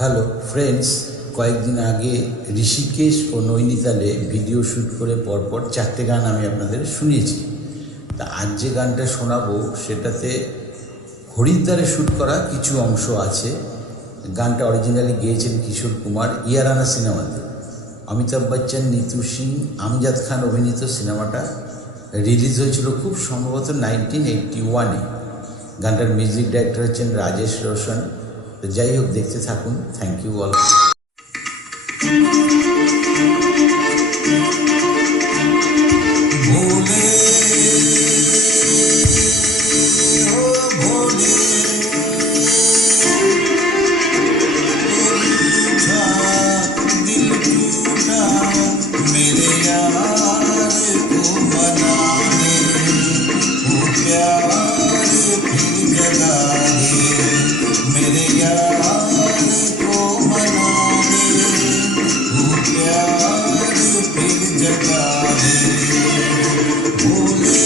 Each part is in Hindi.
হ্যালো ফ্রেন্ডস, কয়েকদিন আগে ঋষিকেশ ও নৈনিতালে ভিডিও শ্যুট করে পরপর 4টে গান আমি আপনাদের শুনিয়েছি। তা আজ যে গানটা শোনাবো সেটাতে হরিদ্বারে শ্যুট করা কিছু অংশ আছে। গানটা অরিজিনালি গেয়েছেন কিশোর কুমার ইয়ারানা সিনেমাতে। অমিতাভ বচ্চন, নিতু সিং, আমজাদ খান অভিনীত সিনেমাটা রিলিজ হয়েছিল খুব সম্ভবত 1981-এ। গানটার মিউজিক ডাইরেক্টর হচ্ছেন রাজেশ রোশন। তো যাই হোক, দেখতে থাকুন। Thank you all. भोले ओ भोले रूठा दिल टूटा मेरे यार को मनाने वो प्यार फिर जगा दे मेरे यार को मनाने वो प्यार फिर जगा दे भोले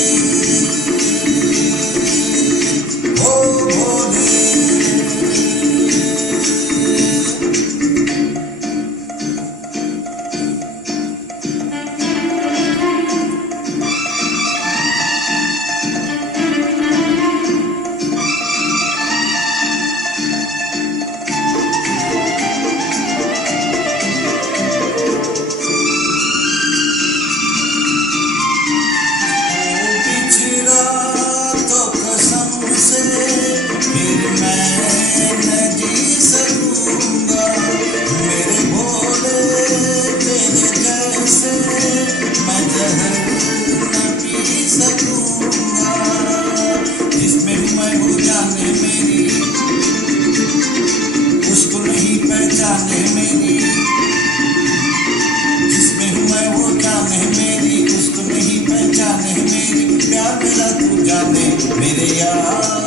ओ भोले बिछड़ा तो कसम से फिर मैं न जी सकूंगा मेरे भोले तेरे जैसे मैं जहर न पी सकूंगा जिसमें मैं हो जाने मेरी उसको नहीं पहचाने मेरी जिसमें हूँ मैं वो जाने मेरी उसको नहीं पहचाने मेरी प्यार मेरा तू जाने मेरे यार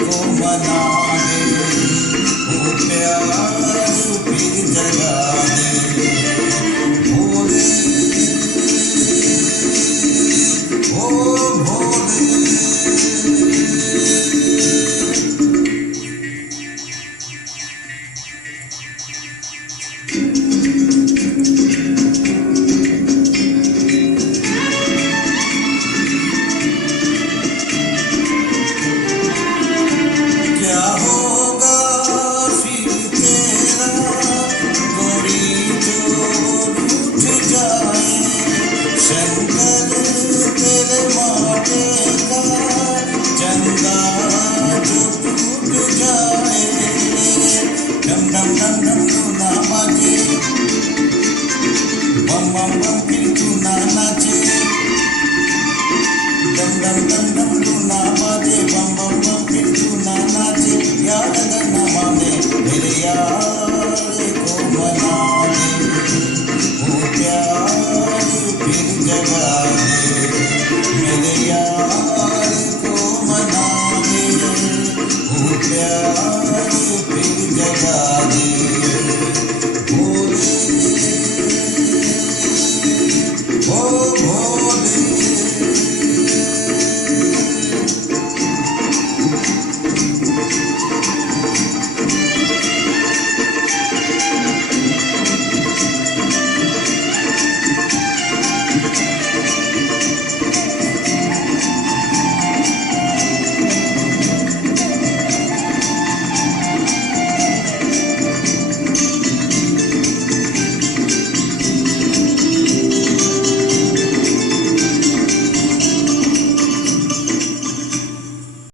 को मना दे वो प्यार फिर जगा दे भोले ओ भोले क्या होगा फिर तेरा गोरी जो रूठ जाए शंकर तेरे माथे का चंदा जो टूट जाए डम डम डम डम तू ना बाजे बम बम बम फिर तू ना नाचे डम डम डम डम तू ना बाजे बम बम बम फिर तू ना नाचे यार अगर ना माने मेरे यार